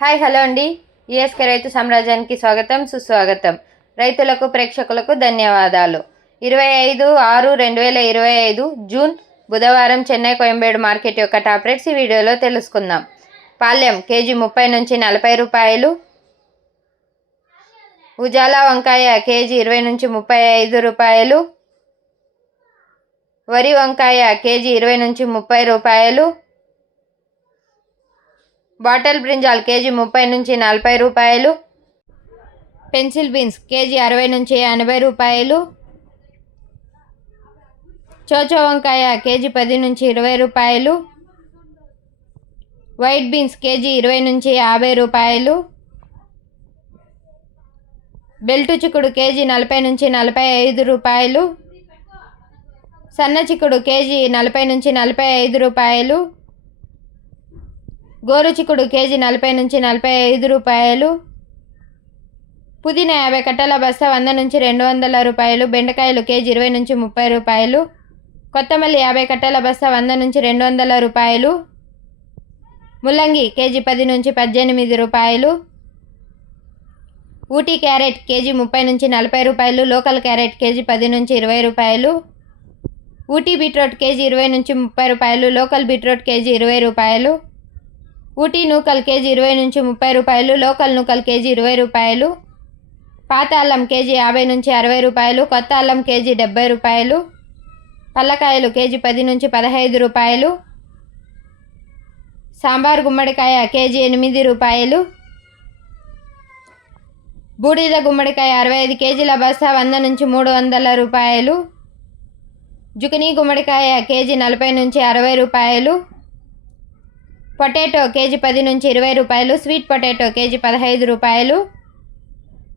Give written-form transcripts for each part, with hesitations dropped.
Hi hello అండి. ESK రైతు సామ్రాజ్యానికి స్వాగతం సుస్వాగతం. రైతులకు ప్రేక్షకులకు ధన్యవాదాలు. 25/6/2025 జూన్ బుధవారం చెన్నై కోయంబేడు మార్కెట్ యొక్క టాప్ రేట్స్ ఈ వీడియోలో తెలుసుకుందాం. పాల్యం కేజీ 30 నుంచి 40 రూపాయలు. ఉజాలా వంకాయ కేజీ 20 నుంచి 35 రూపాయలు. వరి వంకాయ కేజీ 20 నుంచి 30 రూపాయలు. బాటల్ బ్రింజాల్ కేజీ 30 నుంచి 40 రూపాయలు. పెన్సిల్ బీన్స్ కేజీ 60 నుంచి 80 రూపాయలు. చోచో వంకాయ కేజీ 10 నుంచి 20 రూపాయలు. వైట్ బీన్స్ కేజీ 20 నుంచి 50 రూపాయలు. బెల్టు చిక్కుడు కేజీ 40 నుంచి 45 రూపాయలు. సన్న చిక్కుడు కేజీ 40 నుంచి 45 రూపాయలు. గోరు చిక్కుడు కేజీ 40 నుంచి 45 రూపాయలు. పుదీనా 50 కట్టల బస్తా 100 నుంచి 200 రూపాయలు. బెండకాయలు కేజీ 20 నుంచి 30 రూపాయలు. కొత్తమల్లి 50 కట్టల బస్తా 100 నుంచి 200 రూపాయలు. ముల్లంగి కేజీ 10 నుంచి 18 రూపాయలు. ఊటీ క్యారెట్ కేజీ 30 నుంచి 40 రూపాయలు. లోకల్ క్యారెట్ కేజీ 10 నుంచి 20 రూపాయలు. ఊటీ బీట్రూట్ కేజీ 20 నుంచి 30 రూపాయలు. లోకల్ బీట్రూట్ కేజీ 20 రూపాయలు. ఊటీ నూకల్ కేజీ 20 నుంచి 30 రూపాయలు. లోకల్ నూకల్ కేజీ 20 రూపాయలు. పాత అల్లం కేజీ 50 నుంచి 60 రూపాయలు. కొత్త అల్లం కేజీ 70 రూపాయలు. పల్లకాయలు కేజీ 10 నుంచి 15 రూపాయలు. సాంబార్ గుమ్మడికాయ కేజీ 8 రూపాయలు. బూడిద గుమ్మడికాయ 65 కేజీల బస్తా 100 నుంచి 300 రూపాయలు. జుకినీ గుమ్మడికాయ కేజీ 40 నుంచి 60 రూపాయలు. పొటాటో కేజీ 10 నుంచి 20 రూపాయలు. స్వీట్ పొటాటో కేజీ 15 రూపాయలు.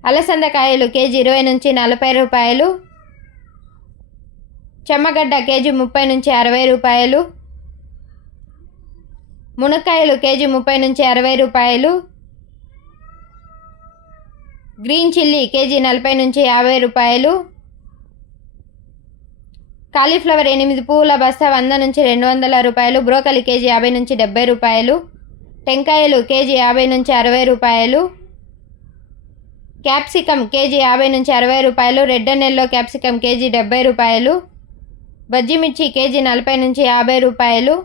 అలసందకాయలు కేజీ 20 నుంచి 40 రూపాయలు. చెమ్మగడ్డ కేజీ 30 నుంచి 60 రూపాయలు. మునక్కాయలు కేజీ 30 నుంచి 60 రూపాయలు. గ్రీన్ చిల్లీ కేజీ 40 నుంచి 50 రూపాయలు. కాలీఫ్లవర్ 8 పువ్వుల బస్తా 100 నుంచి 200 రూపాయలు. బ్రోకలి కేజీ 50 నుంచి 70 రూపాయలు. టెంకాయలు కేజీ 50 నుంచి 60 రూపాయలు. క్యాప్సికమ్ కేజీ 50 నుంచి 60 రూపాయలు. Red and yellow capsicum KG 70 రూపాయలు. బజ్జిమిర్చి కేజీ 40 నుంచి 50 రూపాయలు.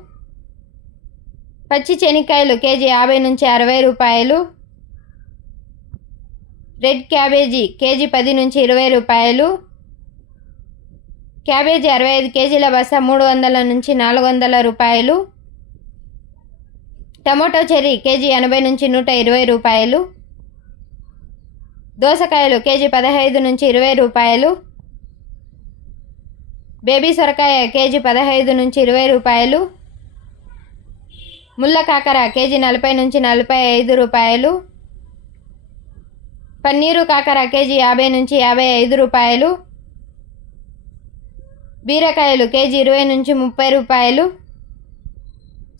పచ్చి శనక్కాయలు కేజీ 50 నుంచి 60 రూపాయలు. రెడ్ క్యాబేజీ కేజీ 10 నుంచి 20 రూపాయలు. క్యాబేజీ 65 కేజీల బస్తా 300 నుంచి 400 రూపాయలు. టమోటో చెర్రీ కేజీ 80 నుంచి 120 రూపాయలు. దోసకాయలు కేజీ 15 నుంచి 20 రూపాయలు. బేబీ సొరకాయ కేజీ 15 నుంచి 20 రూపాయలు. ముళ్ళ కాకర కేజీ 40 నుంచి 45 రూపాయలు. పన్నీరు కాకర కేజీ 50 నుంచి 55 రూపాయలు. బీరకాయలు కేజీ 20 నుంచి 30 రూపాయలు.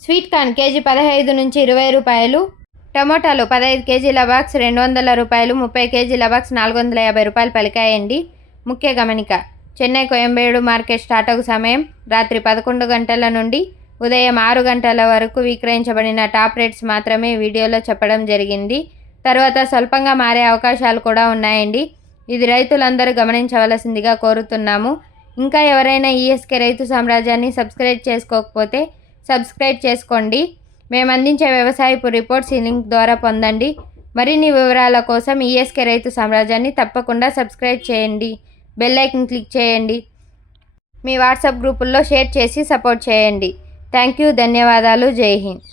స్వీట్ కార్న్ కేజీ 15 నుంచి 20 రూపాయలు. టమోటాలు 15 కేజీల బాక్స్ 200 రూపాయలు. 30 కేజీల బాక్స్ 450 రూపాయలు పలికాయండి. ముఖ్య గమనిక: చెన్నై కోయంబేడు మార్కెట్ స్టార్ట్ అగు సమయం రాత్రి 11 గంటల నుండి ఉదయం 6 గంటల వరకు విక్రయించబడిన టాప్ రేట్స్ మాత్రమే వీడియోలో చెప్పడం జరిగింది. తర్వాత స్వల్పంగా మారే అవకాశాలు కూడా ఉన్నాయండి. ఇది రైతులందరూ గమనించవలసిందిగా కోరుతున్నాము. ఇంకా ఎవరైనా ఈఎస్కే రైతు సామ్రాజ్యాన్ని సబ్స్క్రైబ్ చేసుకోకపోతే సబ్స్క్రైబ్ చేసుకోండి. మేము అందించే వ్యవసాయపు రిపోర్ట్స్ ఈ లింక్ ద్వారా పొందండి. మరిన్ని వివరాల కోసం ఈఎస్కే రైతు సామ్రాజ్యాన్ని తప్పకుండా సబ్స్క్రైబ్ చేయండి. బెల్ ఐకాన్ క్లిక్ చేయండి. మీ వాట్సాప్ గ్రూపుల్లో షేర్ చేసి సపోర్ట్ చేయండి. Thank you. ధన్యవాదాలు. జై హింద్.